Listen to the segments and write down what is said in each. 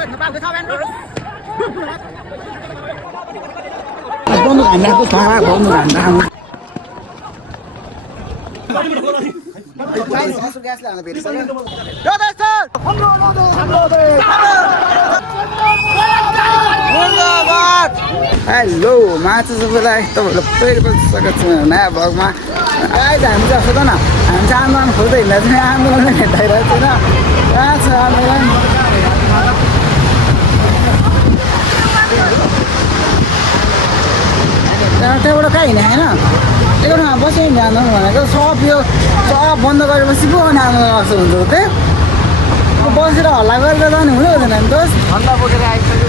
बन्द हान्दाको छ बन्द हान्दा हेलो माछा सबैलाई तपाईँहरू पहिलोपल्ट स्वागत छ नयाँ भ्लगमा। आज हामी चाहिँ सोध न हामी चाहिँ आन्दोलन खोज्दै हिँड्दा चाहिँ आन्दोलनै भेटाइरहेको छैन। कहाँ छ आन्दोलन? त्यहाँबाट कहाँ हिँड्यो होइन एउटा ठाउँमा बस्यो नि आन्दोलन भनेको सब यो सब बन्द गरेपछि पो अनि आन्दोलन जस्तो हुन्छ त्यही बसेर हल्ला गरेर जाने हुँदै हुँदैन नि दोस्त। ठन्डा बोकेर आइसक्यो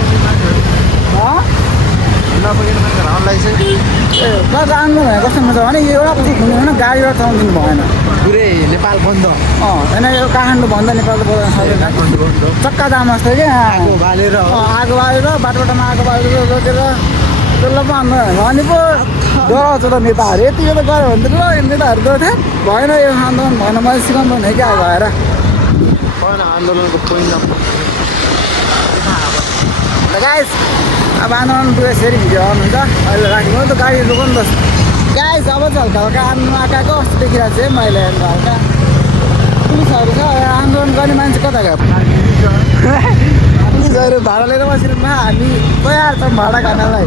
तर आन्दोलन भनेको कस्तो हुन्छ भने यो एउटा पछि हुने होइन गाडीबाट चलाउनु दिनु भएन। पुरै नेपाल बन्द होइन यो काठमाडौँ बन्द नेपालको बोल्न सक्दैन चक्का जाम जस्तो क्या आगो बालेर बाटोमा आगो बालेर रोकेर त्यसलाई पो आन्दोलन अनि पो डराउँछ त नेताहरू यतिको त गऱ्यो भने त ल नेताहरू गयो थाहा भएन यो आन्दोलन भएन मैले सिकाउनु पर्ने क्या भएर आन्दोलनको गाइस अब आन्दोलन पुगेर फेरि भिडियो आउनुहुन्छ अहिले राखेको त गाडी रोक्नु नि त गाइस अब चाहिँ हल्का हल्का आन्दोलन आएको कस्तो देखिरहेको छु मैले हल्का हल्का पुलिसहरू छ आन्दोलन गर्ने मान्छे कता गयो पुलिसहरू भाडा लिएर बसिरहेमा हामी तयार छौँ भाडा खानलाई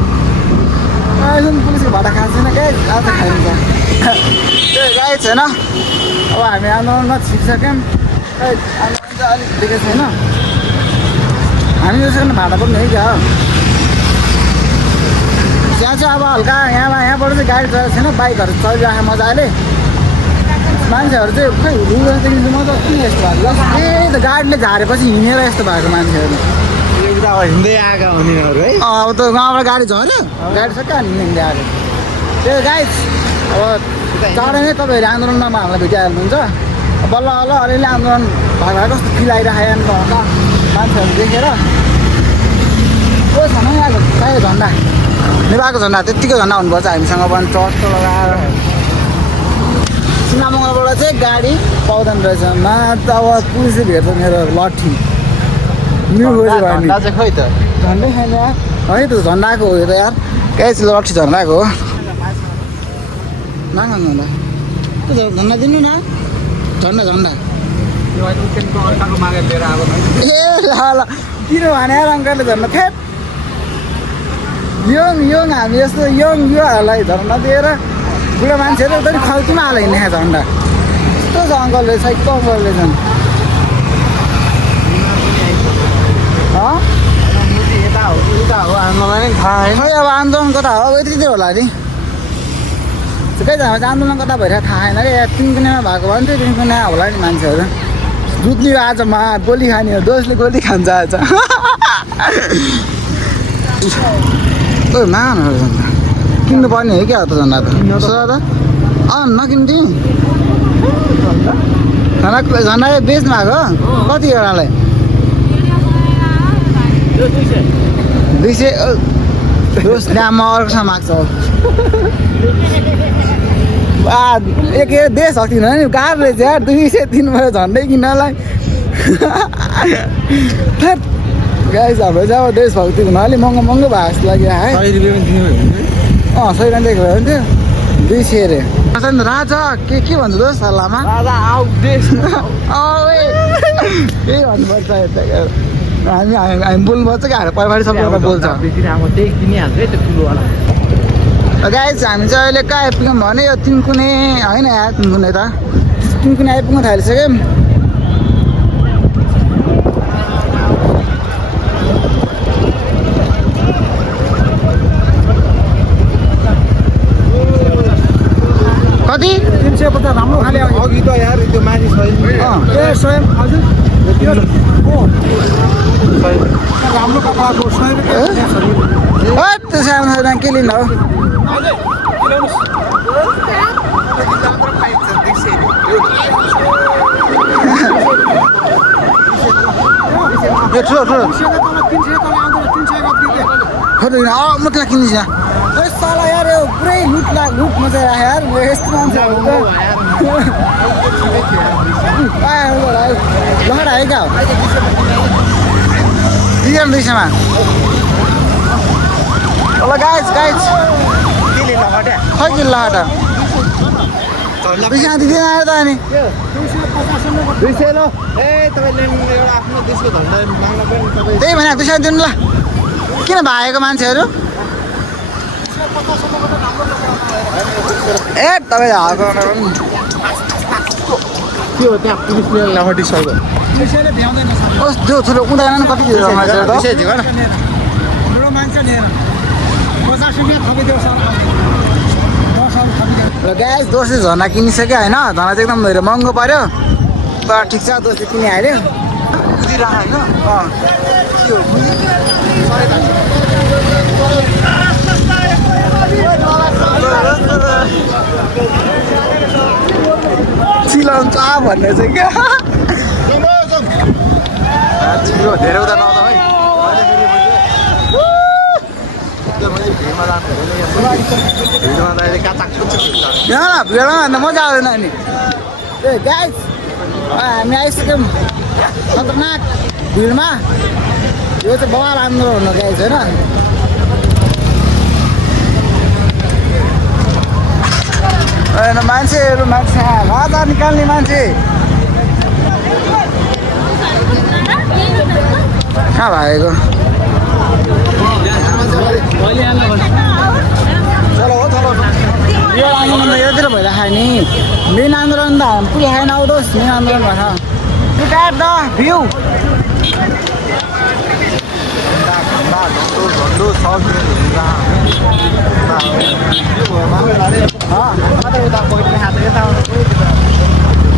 अहिलेसम्म पुलिसको भाडा खाएको छैन गाइस आज खाइन्छ त्यही गाइस छैन अब हामी आन्दोलनमा छिरिसक्यौँ आन्दोलन चाहिँ अलिक देखेको छैन हामी जसरी भाडा पनि है क्या त्यहाँ चाहिँ अब हल्का यहाँबाट चाहिँ गाडी चलेको छैन बाइकहरू चलिरहेको मजाले मान्छेहरू चाहिँ खै रुदेखि चाहिँ मजा किन यस्तो भएको ए त गाडीले झारेपछि हिँडेर यस्तो भएको मान्छेहरू हिँड्दै आएका हुनेहरू है अब त गाउँबाट गाडी झऱ्यो गाडी छ कहाँ हिँड्दै आएको त्यही गाइस अब चाँडै नै तपाईँहरू आन्दोलनमा हामीलाई भेटिहाल्नुहुन्छ बल्ल बल्ल अलिअलि आन्दोलन भएको कस्तो फिल आइरहेको मान्छेहरू देखेर को छ नै आएको चाहियो झन्डा नेपालको झन्डा त्यत्तिको झन्डा हुनुपर्छ हामीसँग पनि चर्चको लगाएर सिङ्गामङ्गलबाट चाहिँ गाडी पाउँदैन रहेछ मा त अब पुलिसले भेट्छ मेरो लट्ठी झन्डा चाहिँ खै त झन्डै छैन यार है त झन्डाको हो यो त यार कहीँ चाहिँ लट्ठी झन्डाको हो माग झन्डा झन्डा दिनु न झन्डा झन्डा अर्काको मागेर लिएर अब ए ल किन भने यार अङ्कलले झन्डा थेट यङ हामी यस्तो यङ युवाहरूलाई झन्डा दिएर बुढा मान्छेहरू तैँले खल्तीमा हाल हिँड्ने झन्डा यस्तो छ अङ्कलले साइकल अङ्कलले झन् उता हो आन्दोलन थाहा होइन खै अब आन्दोलन कता हो अब यति चाहिँ होला नि कहीँ चाहिँ आन्दोलन कता भइरहेको थाहा छैन क्या तिनकुनेमा भएको भने चाहिँ तिनकुने होला नि मान्छेहरू दुध्ने आज गोली खाने हो दोषले गोली खान्छ आज ओ मानहरू झन्डा किन्नु पर्ने हो क्या त झन्डा त त नकिन्थ्यो झन्डा बेच्नु भएको कति एउटालाई 200 दोस्त म अर्कोसँग माग्छ एक देश सक्दिन नि गाह्रो रहेछ यार 203 भयो झन्डै किन्नलाई गाइस हाम्रो चाहिँ अब देशभक्ति हुन अलिक महँगो महँगो भएको जस्तो लाग्यो है 100 रुपियाँ 100 रुपियाँ दिएको भयो भने थियो 200 अरे राजा के भन्छ दोस्त सल्लाहमा केही भन्नुपर्छ यता हामी बोल्नुपर्छ कि हाम्रो परिवार सबै एउटा बोल्छ गाइस हामी चाहिँ अहिले कहाँ आइपुग्यौँ भने यो तिनकुने होइन यार तिनकुने त तिनकुने आइपुग्नु थालिसक्यौँ कति 350 राम्रो खाले अघि त यार त्यो माथि स्वयं हजुर राम्रो कपडाको 100 रुपियाँ त्यो सानो के लिनु हो यो ठुलो म त्यसलाई किन्दिनँ साला यार यो पुरै लुट मचाइरहेको यार यस्तो मान्छेहरू लहरा है क्या दिँदैन 200मा ल गाइस गाइस के लिन हट्या खै किल्ला हट 200 दिँदैन आयो त अनि 200 ल ए तपाईले एउटा आफ्नो देशको धन्दा माग्न पनि तपाईँ त्यही भने 200 दिनु ल किन भागेको मान्छेहरू ए तपाईँ हाको के हो त्यहाँ पुलिसले नहटिसक्यो ओस् जो छोरो उदाहरण कति दिन्छ मान्छे त 200 दिगो न मेरो मान्छे लिएर 50 रुपियाँ थपिदेऊ सर 10 थपिदेऊ र ग्यास दोस्रो झर्ना किनिसक्यो होइन झर्ना चाहिँ एकदम धेरै महँगो पऱ्यो तर ठिक छ दोस्रो किनिहाल्यो बुझिरह होइन के हो चिलाउँछ भन्ने चाहिँ क्या छिटो धेरै उता नआउँदा है भिडमा भन्दा मजा आउँदैन अनि ए गाइस हामी आइसक्यौँ खतरनाक भिडमा यो चाहिँ बवाल आन्दोलन हो गाइस होइन मान्छेहरू मान्छे राजा निकाल्ने मान्छे कहाँ भएको यो आन्दोलन त यतातिर भइरहेको नि मेन आन्दोलन त हामी पुगेको आउँदोस् मेन आन्दोलन भएर लुक एट द भ्यू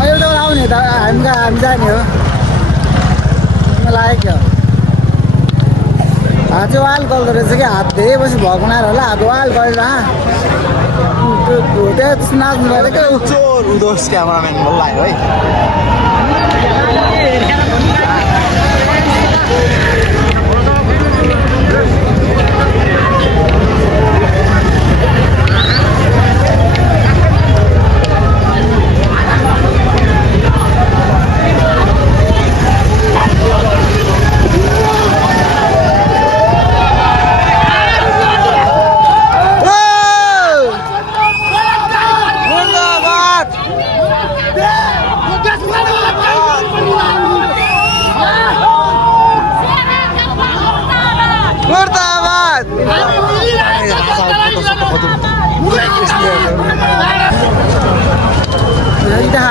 एउटा आउने त हामी जाने हो लागेको हात चाहिँ वाल गर्दो रहेछ कि हात धेरै बसी भएको हुनाएर होला हात वाल गरेर त्यहाँ नाच्नु पऱ्यो क्या चोर उदोस क्यामेराम्यान बोलायो है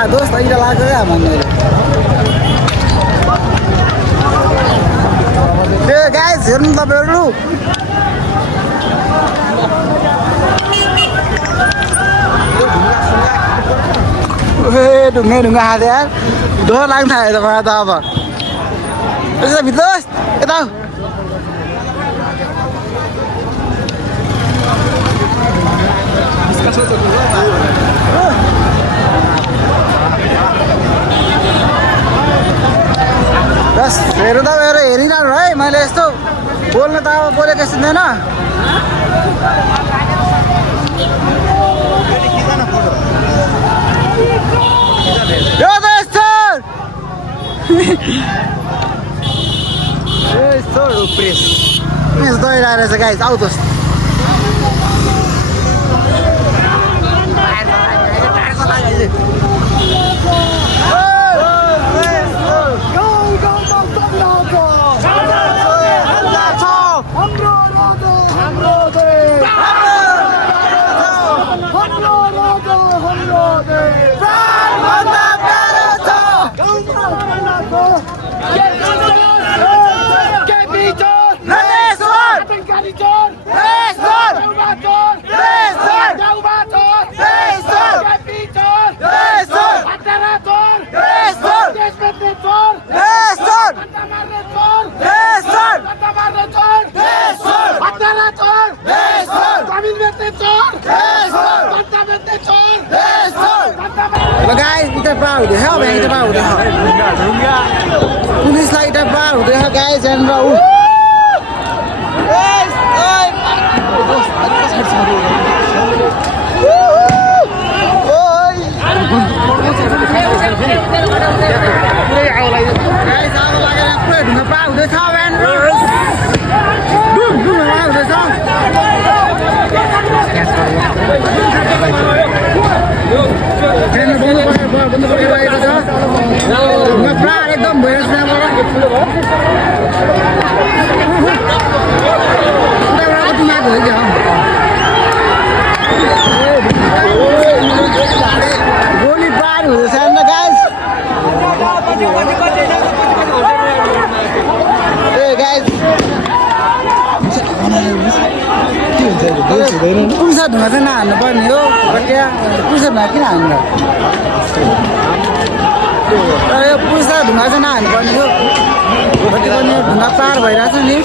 दोस्त अहिले लाग्छ क्या भन्ने ए गाइस हेर्नु तपाईँहरू ए ढुङ्गा ढुङ्गा हात यार डर लाग्छ त मलाई त अब यसो भित्र यता बस हेर्नु त मेरो हेरिरहनु है मैले यस्तो बोल्नु त अब बोलेको सुन्दैन यो त यस्तो प्रेस दहिरहेको रहेछ गाइस आउँदोस् पुलिसलाई टप्पा हुँदैछ गाइस एन्ड पुरै ढुङ्गा पा हुँदैछ एकदम भइरहेछ त्यहाँबाट ठुलो भयो कति माथि हो क्या गोली पार हुँदैछ अन्त गाइस पुलिस धुवा चाहिँ नहाल्नु पर्ने हो पुलिस धुवा किन हाल्नु तर यो पुलिस धुवा चाहिँ नहाल्नु पर्ने हो कति पनि ढुङ्गा पार भइरहेछ नि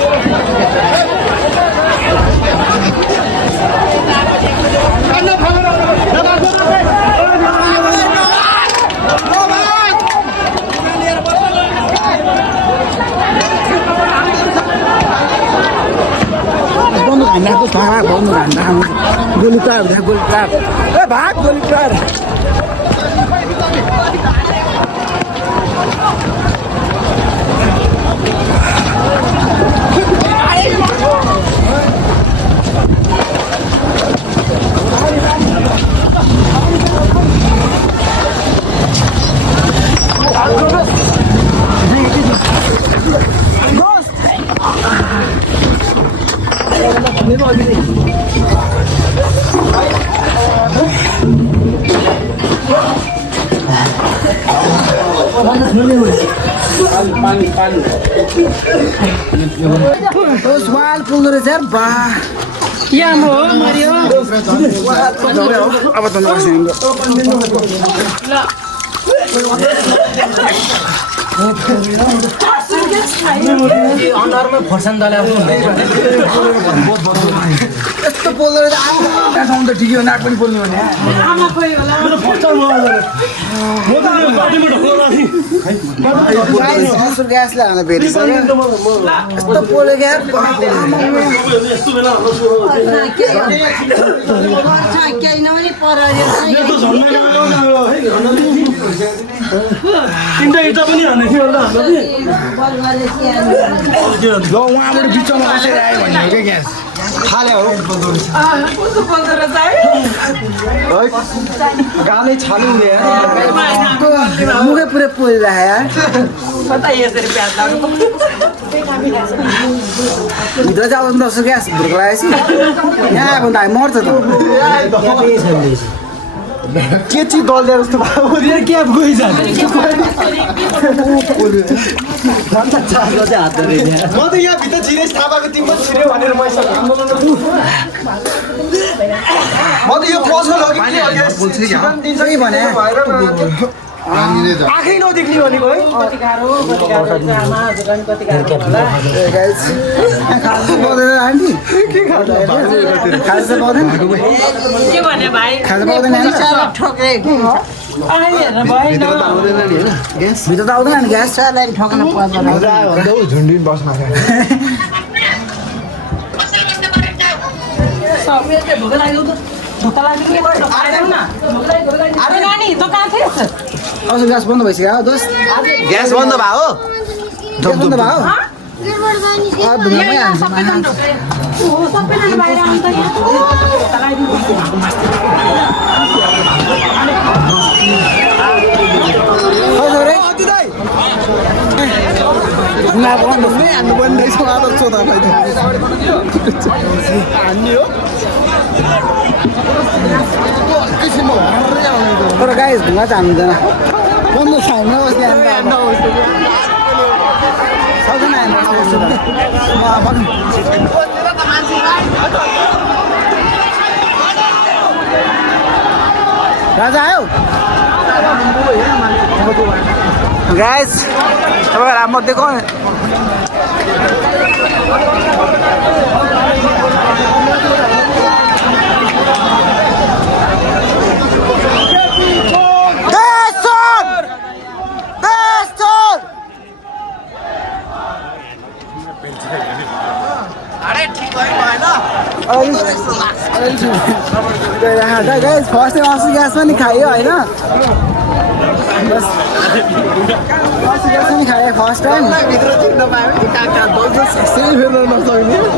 बन्दुक हान्दा कस्तो भाग बन्दुक हान्दा गोली प्रार हुँदा गोली प्रार ए भाग गोली प्रार वाल पुग्दो रहेछ यार बा अब त यस्तो बोल्दो रहेछ त ठिकै हो नाक पनि बोल्नु भने ग्यासले हाल्न भेटिसक्यो यस्तो बोल्यो क्या उहाँबाट बिचमा बसेर आयो भन्ने क्या ग्यास खाले हो गालै छालु मुखै पुरै पोलिरहेको भित्र चाहिँ अब दसौँ ग्यास भुर्को लागेपछि यहाँ आयो भने त हामी मर्छ त के चिज दल्दिएर जस्तो भयो क्या गइजान्छ म त यहाँभित्र छिरेस थाहा भएको तिमी पनि छिर्यो भनेर मैसँग म त यो पसल हो कि दिन्छ कि भने आँखै नदेख्ने भनेको है खाजा पाउँदैन आन्टी खाजा पाउँदैन खाजा पाउँदैन भित्र त आउँदैन नि ग्यास ठक्न झुन्डी बस्न ग्यास बन्द भइसक्यो दोस्त ग्यास बन्द भयो ग्यास बन्द भयो ढुङ्गामै हाल्छ हान्नु पर्ने रहेछ आदत छ तर गाइस ढुङ्गा चाहिँ हान्दैन बन्द छैन राजा आयो गाइस तपाईँहरू म देखो गाइस फर्स्ट टाइम अस्ति ग्यास पनि खायो होइन बस पनि खाएँ फर्स्ट टाइम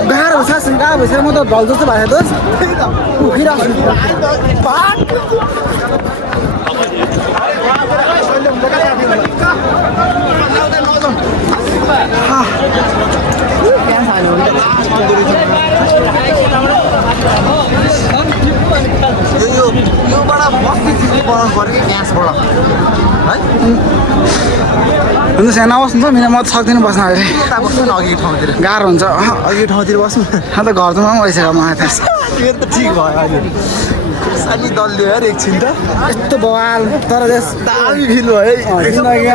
गाह्रो छ गाह्रो भइसक्यो म त ढल जस्तो भएको दोस्त उखिरहेको योबाट बस्ती चिज बनाउनु पर्यो कि ग्यासबाट है हुन्छ यहाँ नबस्नु त मिना म त सक्दिनँ बस्न अहिले यता बस्नु न अघि ठाउँतिर गाह्रो हुन्छ अघि ठाउँतिर बस्नु अन्त घर जाउँ पनि भइसक्यो मलाई त मेरो त ठिक भयो अहिले सानी दल्यो यार एकछिन त यस्तो बवाल तर त्यस दामी फिल भयो है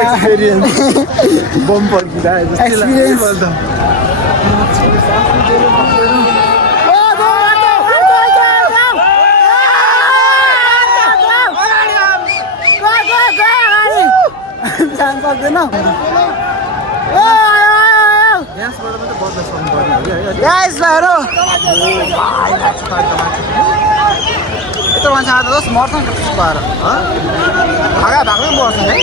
एक्सपिरियन्स बम पर्किँदा एक्सपिरियन्स जान सक्दैन ग्यासबाट मात्रै बस्दा सक्नु पर्ने हो क्या गाइस भाइहरू यत्रो मान्छे आएर जस्तो मर्छ नि त्यस्तो भएर भागा भाग्नै बस्छ है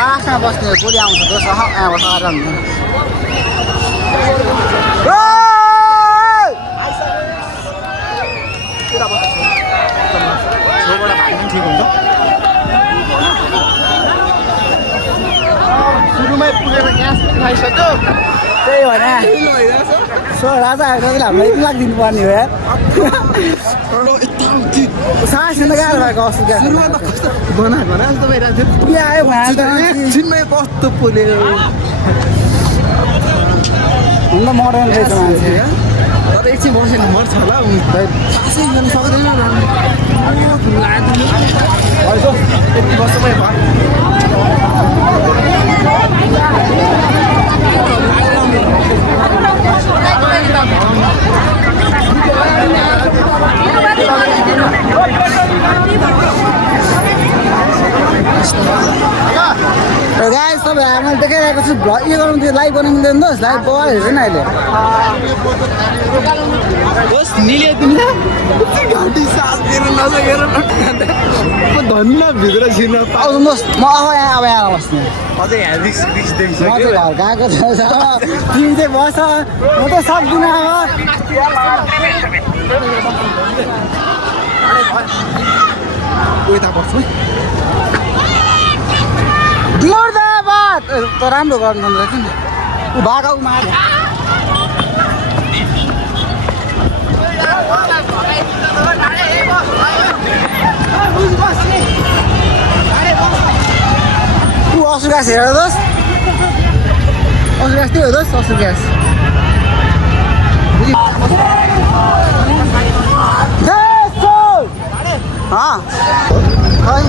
लास्टमा बस्ने भोलि आउँछ दोस् यहाँबाट आएर छेउबाट भाग्नु ठिक हुन्छ सुरुमै पुगेर ग्यास पनि खाइसक्यो त्यही भने सो राजाहरूको हामीलाई यति लाग्दिनु पर्ने हो यार सासमा गाह्रो भएको अस्ति ग्यास सुरुमा त कस्तो बनाएको होला जस्तो भइरहेको थियो के आयो भने त एकछिनमै कस्तो पोल्यो हुन त मर्दैन रहेछ मान्छे तर एकछिन बस्यो भने मर्छ होला सासै गर्नु सक्दैन यति वर्षमै गाइस तपाईँ मैले देखाइरहेको छु भ्लग यो गर्नु त्यो लाइभ बनाउनु दिनुहोस् लाइभ बवाल हेर्छ नि अहिले घाँटी सास दिएर नसकेर धन्न भित्र छिर्न आउनुहोस् म यहाँ अब यहाँ बस्ने अझै यहाँ रिक्स म चाहिँ घर गएको छ तिमी चाहिँ बस म त सक्दिनँ अब यता बस्छु मुर्दाबाद त राम्रो गर्नु किन ऊ भागा ऊ मार ऊ असु ग्यास हेर दोस् असु ग्यास त्यो हो दोस् असु ग्यास खै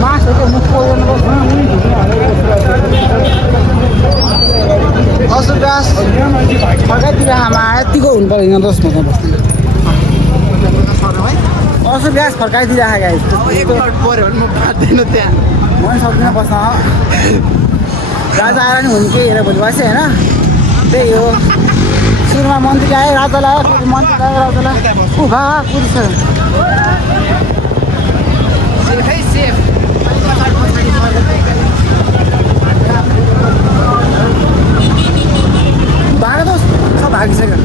मासुको मुख असु ग्यास फर्काइतिर आमा यतिको हुनु पर्दैन दोस् म त बस्दैन असु ग्यास फर्काइदिएर गाइस एकपल्ट पऱ्यो भने म बाँच्दैन त्यहाँ म पनि सक्दिनँ बस्न राजा आएर नि हुनु केही हेरेर भोलि बसेँ होइन त्यही हो सुरुमा मन्त्री आयो राजालाई आयो फेरि मन्त्री आयो राजालाई ऊ भा कुर्छ भागा दोस् सब भागिसक्यो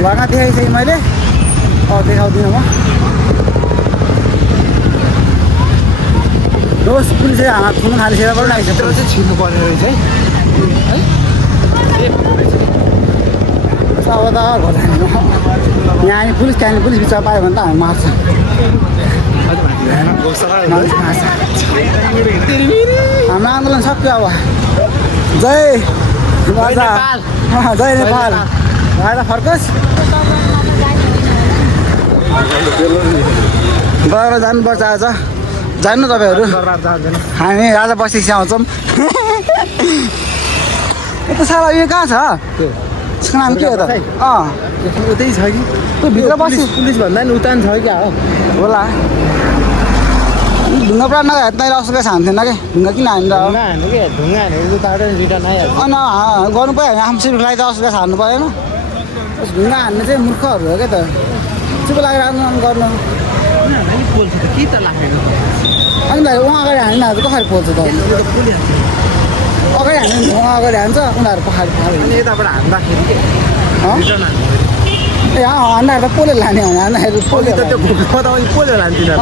घरमा देखाइसकेँ मैले देखाउँदिनँ म दोष पुलिसले हात खुल्नु थालिसकेर पनि आइसक्यो चाहिँ छिर्नु पर्ने रहेछ है अब त घर यहाँ पुलिस त्यहाँनिर पुलिस बिचरा पायो भने त हामी मार्छ हाम्रो आन्दोलन सक्यो अब जय मजा जय नेपाल आएर फर्कोस् गएर जानुपर्छ आज जान्नु तपाईँहरू हामी राजा बस्ती आउँछौँ यता सारा उयो कहाँ छ त्यसको नाम के हो त उतै छ कि त्यो भित्र बस्यो पुलिस भन्दा नि उता छ क्या हो होला ढुङ्गा पुरा नगएर तैँले असुकै हान्थेन कि ढुङ्गा किन हानेर ढुङ्गा हान्नु के ढुङ्गा हानेको उताबाट रिटर्न आइहाल्छ गर्नु पऱ्यो भने आफ्नो सिपलाई त असुकै हान्नु परेन ढुङ्गा हान्ने चाहिँ मूर्खहरू हो क्या त चुप लागेर आन्दोलन गर्नु पोल्छ त के त लाग्दैन अनि भाइ उहाँ अगाडि हाल्ने आज कसरी पोल्छ त अगाडि हाल्ने उहाँ अगाडि हान्छ उनीहरू पछाडि अनि यताबाट हान्दाखेरि के रिटर्न हान्नु ए हान्दाहरू त पोलेर लाने हो हान्दाखेरि पोल्यो पोलेर त त्यो घुम्न त अनि पोल्यो लान्थ्यो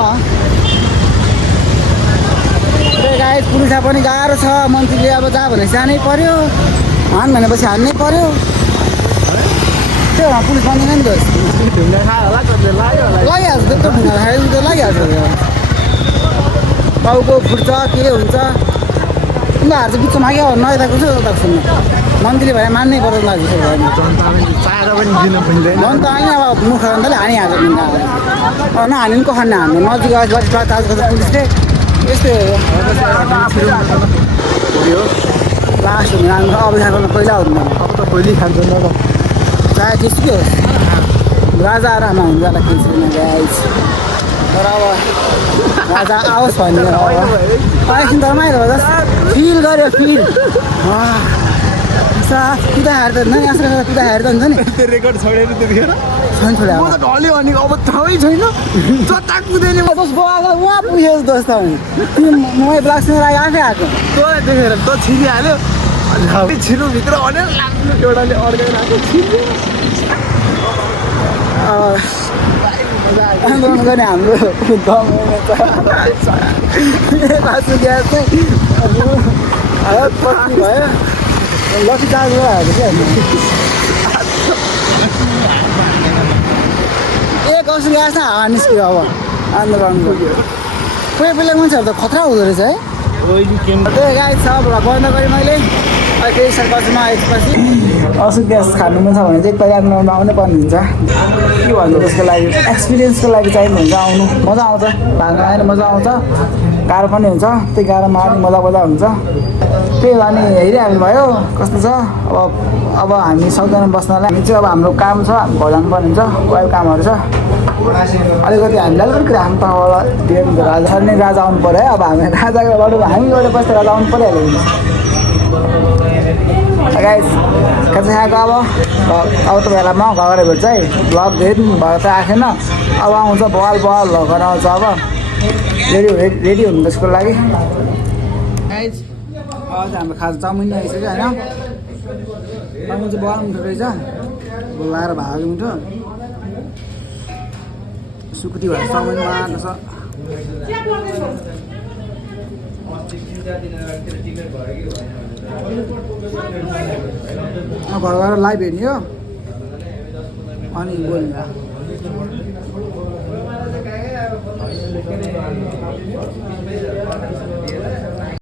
गाई पुलिसलाई पनि गाह्रो छ मन्त्रीले अब जा भने जानै पर्यो हान भनेपछि हान्नै पर्यो त्यो पुलिस मान्दैन नि त ढुङ्गा खायो होला कतिले लाग्यो होला लागिहाल्छ त्यत्रो ढुङ्गा खायो त लागिहाल्छ टाउको फुट्छ के हुन्छ उनीहरू चाहिँ बिचमा क्या नयताको छ उता सुन्नु मन्त्रीले भए मान्नै पर्छ लाग्छ जनताले चाहेर पनि दिन मिल्दैन जनताले अब मुख जनताले हानिहाल्छ ढुङ्गा नहाने पनि कखन हाम्रो नजिक गरेपछि पुलिसले यस्तै हो लास्ट हुने राम्रो अवस्था गर्न पहिला हुँदैन अब त खोली खान्छ न त चाहे त्यस्तै होस् राजा आराममा हुन्छ होला के छैन गाइस तर अब राजा आओस् भन्ने एकछिन त रमाइलो भयो फिल गऱ्यो फिल साफ कुदा हार्दा नि आजकल कुदा हार्दा हुन्छ नि त्यो रेकर्ड छोडेर त्यतिखेर छैन छोडा म त ढल्यो अनि अब ठाउँ छैन जता कुदेन म दोस्त बोलाएको उहाँ पुग्यो दोस्त तिमी मै ब्लाक्समा लागि आफै आएको तँलाई देखेर त छिरिहाल्यो अनि छिरुभित्र भनेर लाग्नु एउटाले अड्काइ राख्यो छिर्यो आन्दोलन गर्ने हाम्रो बासु ग्यास चाहिँ पत्नी भयो लसी चार्ज भइहाल्छ क्या एक औषध ग्यास न हावा निस्क्यो अब आन्दोलनको कोही बेला मान्छेहरू त खतरा हुँदो रहेछ है त्यही गाई छ बन्द गरेँ मैले अहिले केही सरकारमा आएपछि औषध ग्यास खानु मन छ भने चाहिँ पहिला आन्दोलनमा आउनै पर्ने हुन्छ के भन्नु त्यसको लागि एक्सपिरियन्सको लागि चाहिनु हुन्छ आउनु मजा आउँछ भाग्न आएर मजा आउँछ गाह्रो पनि हुन्छ त्यही गाह्रोमा आउने मजा हुन्छ त्यही हो अनि हेरिहाल्नु भयो कस्तो छ अब हामी सक्दैनौँ बस्नलाई हामी चाहिँ अब हाम्रो काम छ घर जानुपर्ने हुन्छ गएको कामहरू छ अलिकति हामीलाई पनि कुरा हाम्रो तहबाट दियो नि त राजा नै राजा आउनु पऱ्यो है अब हामी राजाको हामी गएर बस्दा राजा आउनु परिहाल्यो नि गाइस खाजा खाएको अब तपाईँहरूलाई म घर भेट्छ है भ्लग धेरै दिन भएर त आएन अब आउँछ बल भ्लगहरू आउँछ अब रेडी हुनु त्यसको लागि गाइस आज हाम्रो खाजा चाउमिन आइसक्यो होइन चाउमिन चाहिँ बल मिठो रहेछ बोलाएर भागेको मिठो सुकुटी भएर चाउमिन बनाएको छ घर गएर लाइभ हेर्ने हो अनि बोल्नु